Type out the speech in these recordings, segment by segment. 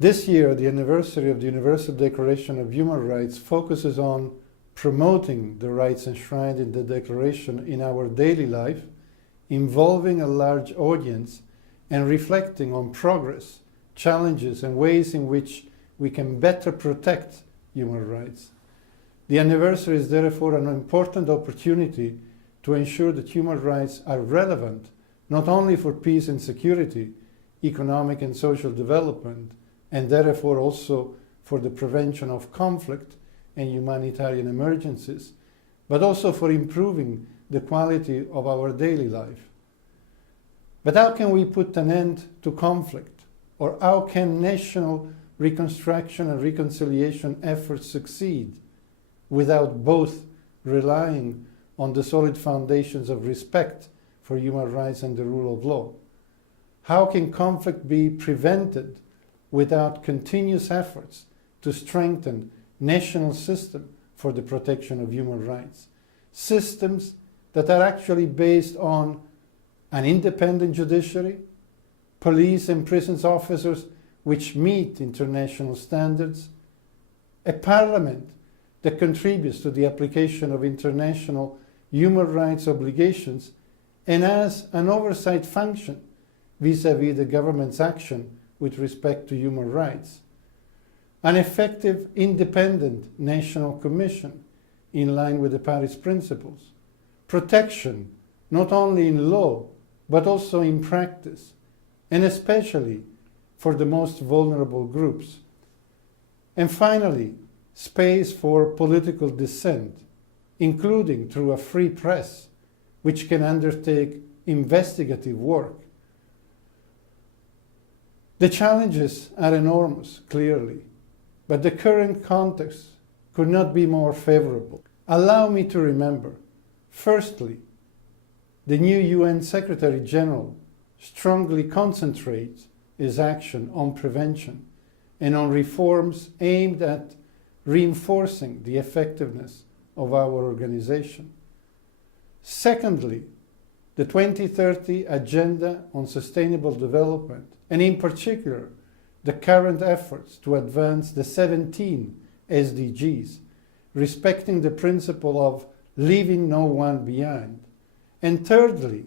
This year, the anniversary of the Universal Declaration of Human Rights focuses on promoting the rights enshrined in the Declaration in our daily life, involving a large audience, and reflecting on progress, challenges, and ways in which we can better protect human rights. The anniversary is therefore an important opportunity to ensure that human rights are relevant not only for peace and security, economic and social development, and therefore also for the prevention of conflict and humanitarian emergencies, but also for improving the quality of our daily life. But how can we put an end to conflict? Or how can national reconstruction and reconciliation efforts succeed without both relying on the solid foundations of respect for human rights and the rule of law? How can conflict be prevented without continuous efforts to strengthen national systems for the protection of human rights? Systems that are actually based on an independent judiciary, police and prisons officers which meet international standards, a parliament that contributes to the application of international human rights obligations and has an oversight function vis-à-vis the government's action with respect to human rights, an effective independent national commission in line with the Paris Principles, protection not only in law but also in practice, and especially for the most vulnerable groups. And finally, space for political dissent, including through a free press, which can undertake investigative work. The challenges are enormous, clearly, but the current context could not be more favorable. Allow me to remember, firstly, the new UN Secretary General strongly concentrates his action on prevention and on reforms aimed at reinforcing the effectiveness of our organization. Secondly, the 2030 Agenda on Sustainable Development, and in particular, the current efforts to advance the 17 SDGs, respecting the principle of leaving no one behind. And thirdly,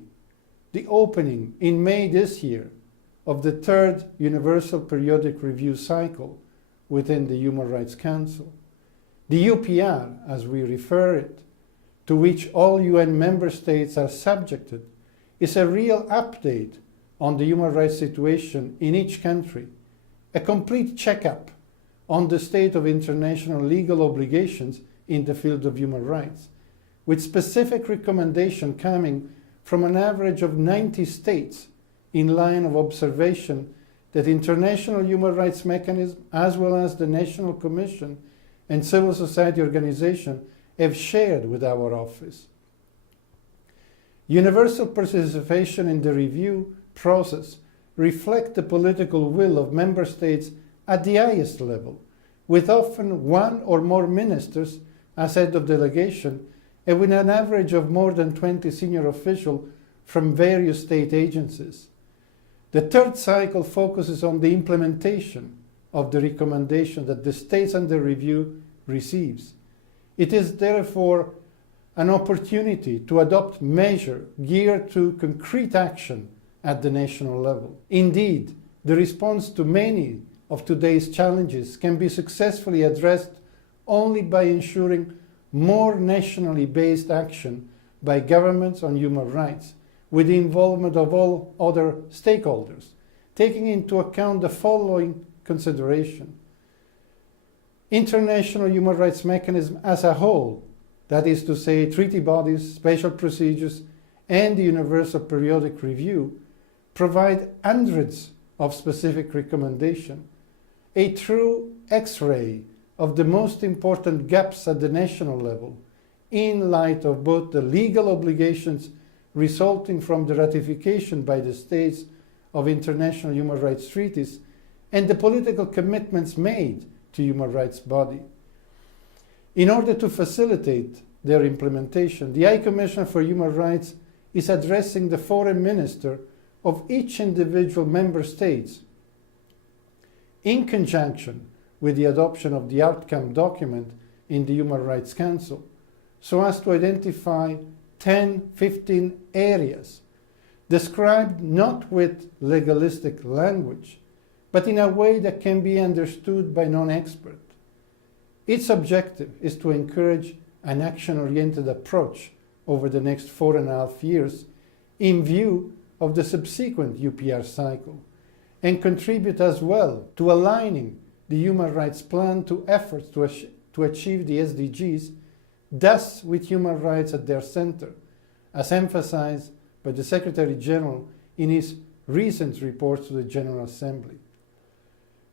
the opening in May this year of the third Universal Periodic Review cycle within the Human Rights Council. The UPR, as we refer it, to which all UN member states are subjected, is a real update on the human rights situation in each country, a complete checkup on the state of international legal obligations in the field of human rights, with specific recommendation coming from an average of 90 states in line of observation that international human rights mechanisms, as well as the National Commission and civil society organizations, have shared with our office. Universal participation in the review process reflects the political will of member states at the highest level, with often one or more ministers as head of delegation and with an average of more than 20 senior officials from various state agencies. The third cycle focuses on the implementation of the recommendation that the states under review receives. It is therefore an opportunity to adopt measures geared to concrete action at the national level. Indeed, the response to many of today's challenges can be successfully addressed only by ensuring more nationally based action by governments on human rights, with the involvement of all other stakeholders, taking into account the following consideration. International human rights mechanism as a whole, that is to say treaty bodies, special procedures, and the Universal Periodic Review, provide hundreds of specific recommendations, a true X-ray of the most important gaps at the national level, in light of both the legal obligations resulting from the ratification by the states of international human rights treaties and the political commitments made to human rights body. In order to facilitate their implementation, the High Commissioner for Human Rights is addressing the foreign minister of each individual member states in conjunction with the adoption of the outcome document in the Human Rights Council, so as to identify 10-15 areas described not with legalistic language, but in a way that can be understood by non-experts. Its objective is to encourage an action-oriented approach over the next 4.5 years in view of the subsequent UPR cycle, and contribute as well to aligning the human rights plan to efforts to achieve the SDGs, thus with human rights at their center, as emphasized by the Secretary General in his recent reports to the General Assembly.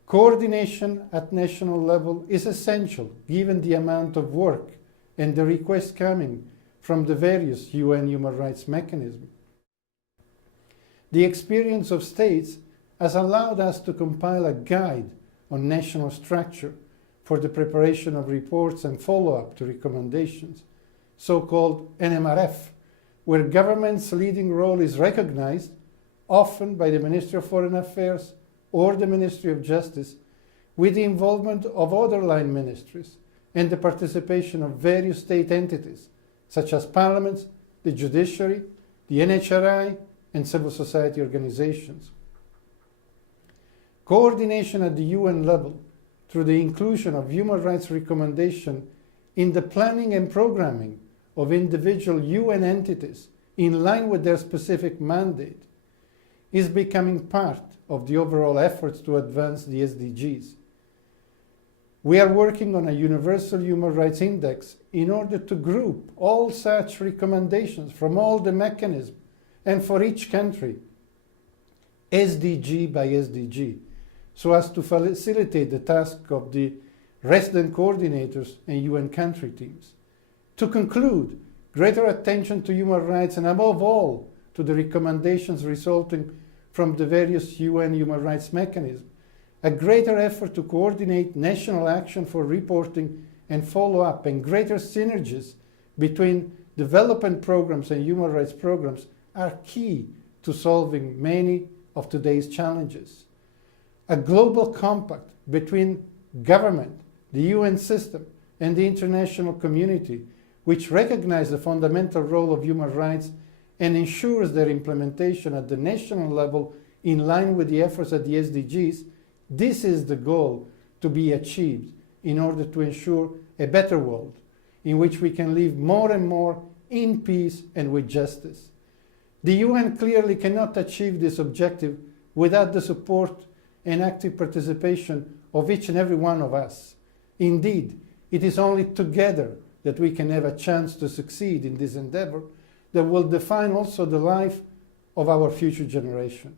Coordination at national level is essential given the amount of work and the requests coming from the various UN human rights mechanisms. The experience of states has allowed us to compile a guide on national structure for the preparation of reports and follow-up to recommendations, so-called NMRF, where government's leading role is recognized, often by the Ministry of Foreign Affairs or the Ministry of Justice, with the involvement of other line ministries and the participation of various state entities, such as parliaments, the judiciary, the NHRI, and civil society organizations. Coordination at the UN level through the inclusion of human rights recommendations in the planning and programming of individual UN entities in line with their specific mandate is becoming part of the overall efforts to advance the SDGs. We are working on a universal human rights index in order to group all such recommendations from all the mechanisms and for each country, SDG by SDG, so as to facilitate the task of the resident coordinators and UN country teams. To conclude, greater attention to human rights and above all to the recommendations resulting from the various UN human rights mechanisms, a greater effort to coordinate national action for reporting and follow-up, and greater synergies between development programs and human rights programs are key to solving many of today's challenges. A global compact between government, the UN system, and the international community, which recognize the fundamental role of human rights and ensures their implementation at the national level in line with the efforts at the SDGs, this is the goal to be achieved in order to ensure a better world in which we can live more and more in peace and with justice. The UN clearly cannot achieve this objective without the support and active participation of each and every one of us. Indeed, it is only together that we can have a chance to succeed in this endeavor that will define also the life of our future generation.